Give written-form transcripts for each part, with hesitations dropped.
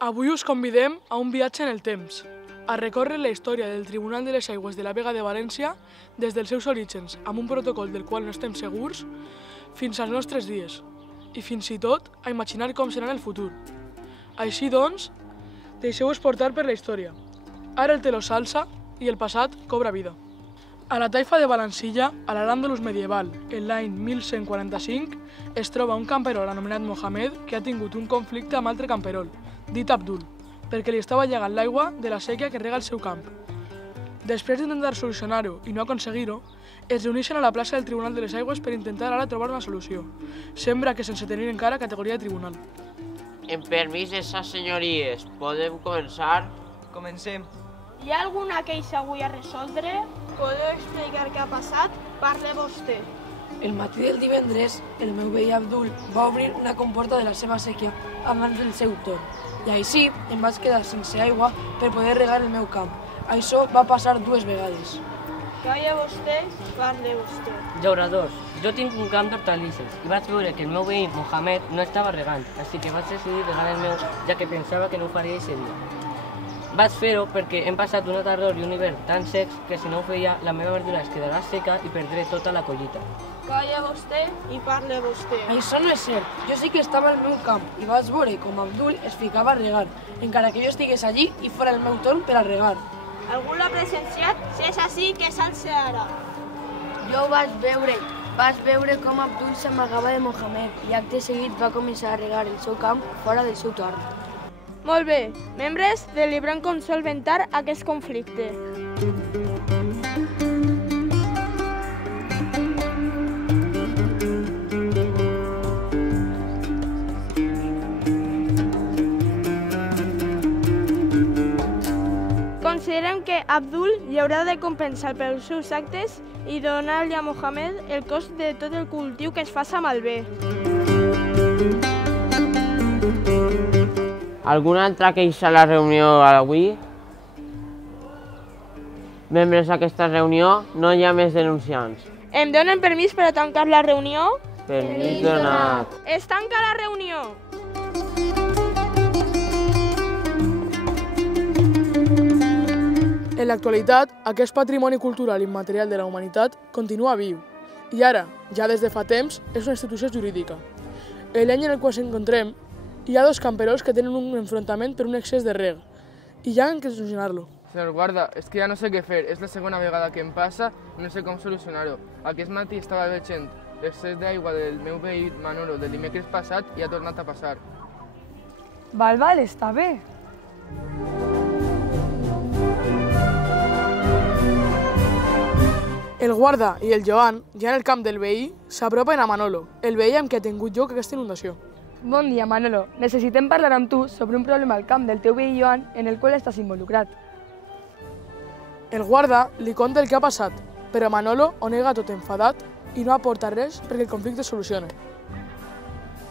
Avui us convidem a un viatge en el temps, a recórrer la història del Tribunal de les Aigües de la Vega de València des dels seus orígens, amb un protocol del qual no estem segurs, fins als nostres dies, i fins i tot a imaginar com serà en el futur. Així doncs, deixeu-vos portar per la història. Ara el teló s'alça i el passat cobra vida. A la taifa de Valencilla, a l'Al-Àndalus medieval, en l'any 1145, es troba un camperol anomenat Mohamed que ha tingut un conflicte amb altre camperol, dit Abdul, perquè li estava llegant l'aigua de la sèquia que rega el seu camp. Després d'intentar solucionar-ho i no aconseguir-ho, es reuneixen a la plaça del Tribunal de les Aigües per intentar ara trobar una solució. Sembla que sense tenir encara categoria de tribunal. En permís de ses senyories, podem començar? Comencem. Hi ha alguna queixa avui a resoldre? Podeu explicar què ha passat? Parle vostè. El matí del divendres, el meu veí Abdul va obrir una comporta de la seva sèquia abans del seu torn, i així em vaig quedar sense aigua per poder regar el meu camp. Això va passar 2 vegades. Calla vostè, parle vostè. Llauradors, jo tinc un camp d'hortalisses i vaig veure que el meu veí Mohamed no estava regant, així que vaig decidir regar el meu, ja que pensava que no ho faria aquest dia. Vaig fer-ho perquè hem passat una tardor i un hivern tan secs que si no ho feia la meva verdura es quedarà seca i perdré tota la collita. Calla vostè i parle vostè. Això no és cert. Jo sí que estava al meu camp i vaig veure com Abdul es ficava a regar, encara que jo estigués allí i fora el meu torn per a regar. Algú l'ha presenciat? Si és així, que s'alce ara. Jo ho vaig veure com Abdul s'amagava de Mohamed i acte seguit va començar a regar el seu camp fora del seu torn. Molt bé, membres, deliberem com solventar aquest conflicte. Considerem que Abdul li haurà de compensar pels seus actes i donar-li a Mohamed el cost de tot el cultiu que es faça malbé. Alguna altra queixa a la reunió avui? Membres d'aquesta reunió, no hi ha més denunciants. Em donen permís per a tancar la reunió? Permís donat. Es tanca la reunió! En l'actualitat, aquest patrimoni cultural immaterial de la humanitat continua viu i ara, ja des de fa temps, és una institució jurídica. L'any en el qual ens encontrem, hi ha 2 camperols que tenen un enfrontament per un excés de reg i ja han que solucionar-lo. Senyor guarda, és que ja no sé què fer. És la segona vegada que em passa i no sé com solucionar-ho. Aquest matí estava veient l'excés d'aigua del meu veí Manolo del dimecres passat i ha tornat a passar. Val, està bé. El guarda i el Joan, ja en el camp del veí, s'apropen a Manolo, el veí amb qui ha tingut lloc aquesta inundació. Bon dia, Manolo. Necessitem parlar amb tu sobre un problema al camp del teu veí Joan en el qual estàs involucrat. El guarda li conta el que ha passat, però Manolo ho nega tot enfadat i no aporta res perquè el conflicte es solucioni.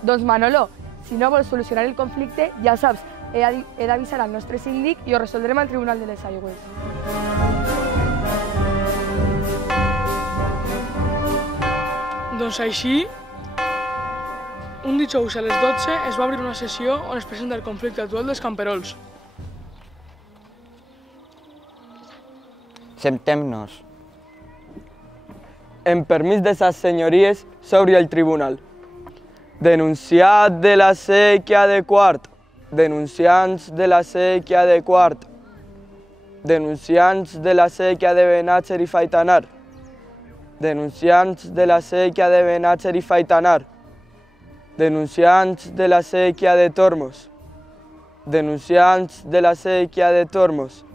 Doncs Manolo, si no vols solucionar el conflicte, ja saps, he d'avisar al nostre síndic i ho resoldrem al Tribunal de les Aigües. Doncs així, un dijous a les 12 es va obrir una sessió on es presenta el conflicte actual dels camperols. Sentem-nos. En permís de ses senyories, s'obri el tribunal. Denunciat de la sèquia de Quart. Denunciants de la sèquia de Quart. Denunciants de la sèquia de Benàcer i Faitanar. Denunciants de la sèquia de Benàcer i Faitanar. Denunciants de la sèquia de Tormos. Denunciants de la sèquia de Tormos.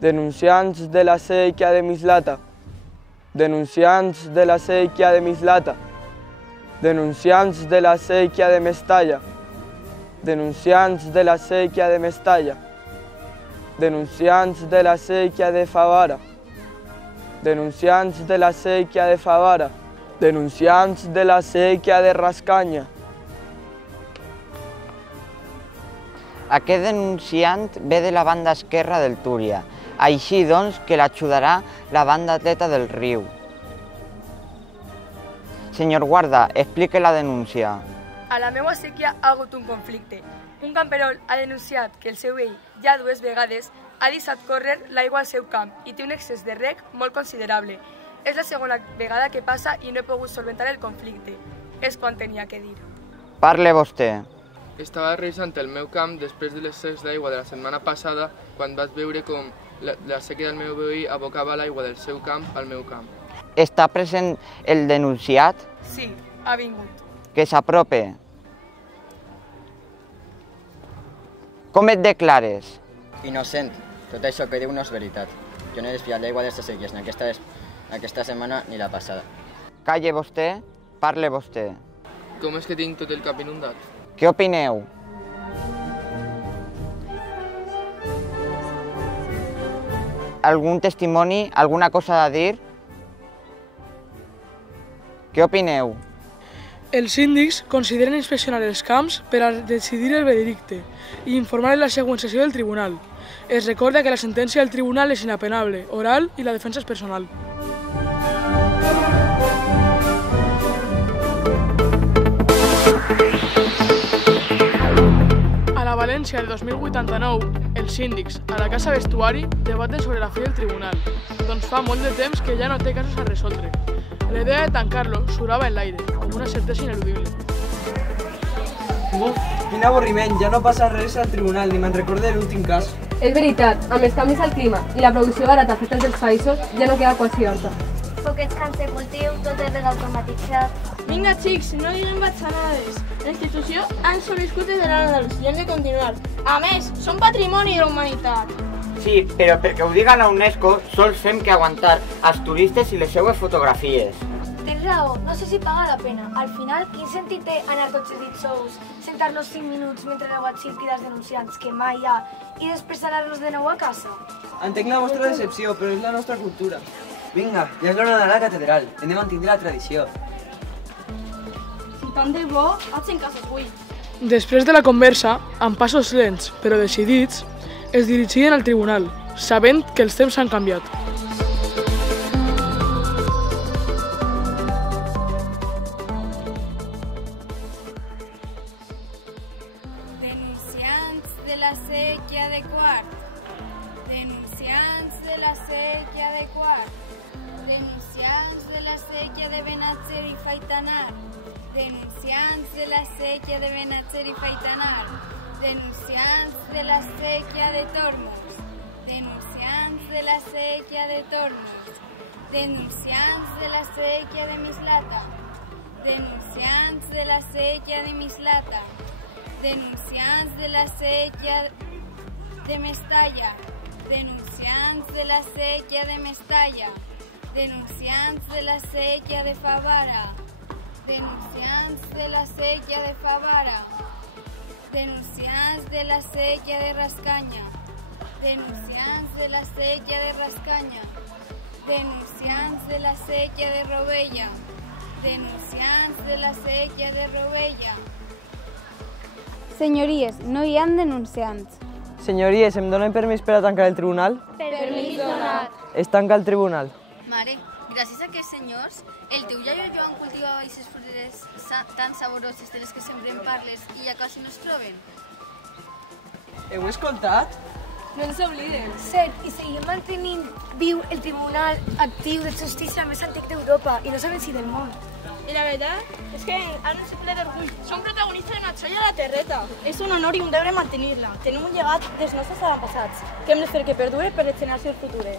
Denunciants de la sèquia de Mislata. Denunciants de la sèquia de Mislata. Denunciants de la sèquia de Mestalla. Denunciants de la sèquia de Mestalla. Denunciants de la sèquia de Favara. Denunciants de la sèquia de Favara. Denunciants de la sèquia de Rascanya. Aquest denunciant ve de la banda esquerra del Túria, així doncs que l'ajudarà la banda dreta del riu. Senyor guarda, explique la denúncia. A la meua sèquia ha hagut un conflicte. Un camperol ha denunciat que el seu veí ja 2 vegades ha deixat córrer l'aigua al seu camp i té un excés de reg molt considerable. És la segona vegada que passa i no he pogut solventar el conflicte. És quan tenia que dir. Parle vostè. Estava revisant el meu camp després de l'excés d'aigua de la setmana passada quan vaig veure com la sèquia del meu veí abocava l'aigua del seu camp al meu camp. Està present el denunciat? Sí, ha vingut. Que s'aprope. Com et declares? Innocent. Tot això que diu no és veritat. Jo no he desfiat l'aigua de les sèquies ni aquesta setmana ni la passada. Calle vostè, parle vostè. Com és que tinc tot el cap inundat? Què opineu? Algun testimoni, alguna cosa a dir? Què opineu? Els síndics consideren inspeccionar els camps per a decidir el veredicte i informar en la següent sessió del tribunal. Es recorda que la sentència del tribunal és inapel·lable, oral i la defensa és personal. A la València del 2089, els síndics a la Casa Vestuari debaten sobre la fi del tribunal, doncs fa molt de temps que ja no té casos a resoldre. La idea de tancar-lo surava en l'aire, com una certesa ineludible. Uf, quin avorriment, ja no passa res al tribunal, ni me'n recorde l'últim cas. És veritat, amb els canvis al clima i la producció barata feta dels països ja no queda quasi horta. Poquets camps de cultiu, tot és automatitzat. Vinga, xics, no diguem batxanades. La institució han sobreviscut des de l'Àndalus i han de continuar. A més, són patrimoni de la humanitat. Sí, però perquè ho diga la UNESCO, sols fem que aguantar els turistes i les seues fotografies. Tens raó, no sé si paga la pena. Al final, quin sentit té anar tots els dits sous, sentar-nos 5 minuts mentre el WhatsApp crida els denunciants, que mai hi ha, i després anar-nos de nou a casa? Entenc la vostra decepció, però és la nostra cultura. Vinga, ja és l'hora d'anar a la catedral. Hem de mantenir la tradició. Si tant de bo, vaig en casa avui. Després de la conversa, amb passos lents però decidits, es dirigien al tribunal, sabent que els temps han canviat. Denunciants de la sèquia de Quart. Denunciants de la sèquia de Quart. Denunciants de la sèquia de Benàcer i Faitanar. Denunciants de la sèquia de Benàcer i Faitanar. Denunciants de la sèquia de Tormos. Denunciants de la sèquia de Tormos. Denunciants de la sèquia de Mislata. Denunciants de la sèquia de Mislata. Denunciants de la sèquia de Mestalla. Denunciants de la sèquia de Mestalla. Denunciants de la sèquia de Favara. Denunciants de la sèquia de Favara. Denunciants de la sèquia de Rascanya. Denunciants de la sèquia de Rascanya. Denunciants de la sèquia de Rovella. Denunciants de la sèquia de Rovella. Senyories, no hi ha denunciants. Senyories, em donen permís per a tancar el tribunal? Permís donat. Es tanca el tribunal. Mare, gràcies a aquests senyors, el teu iaio Joan cultivava aquestes fruiteres tan saboroses de les que sempre en parles i ja quasi no es troben. Heu escoltat? No ens obliden. Cert, i seguim mantenint viu el tribunal actiu de justícia més antic d'Europa i no sabem si del món. I la veritat és que han de ser ple d'orgull. Som protagonistes d'una joia a la terreta. És un honor i un deure mantenir-la. Tenim un llegat dels nostres avantpassats que hem de fer que perdure per les generacions futures.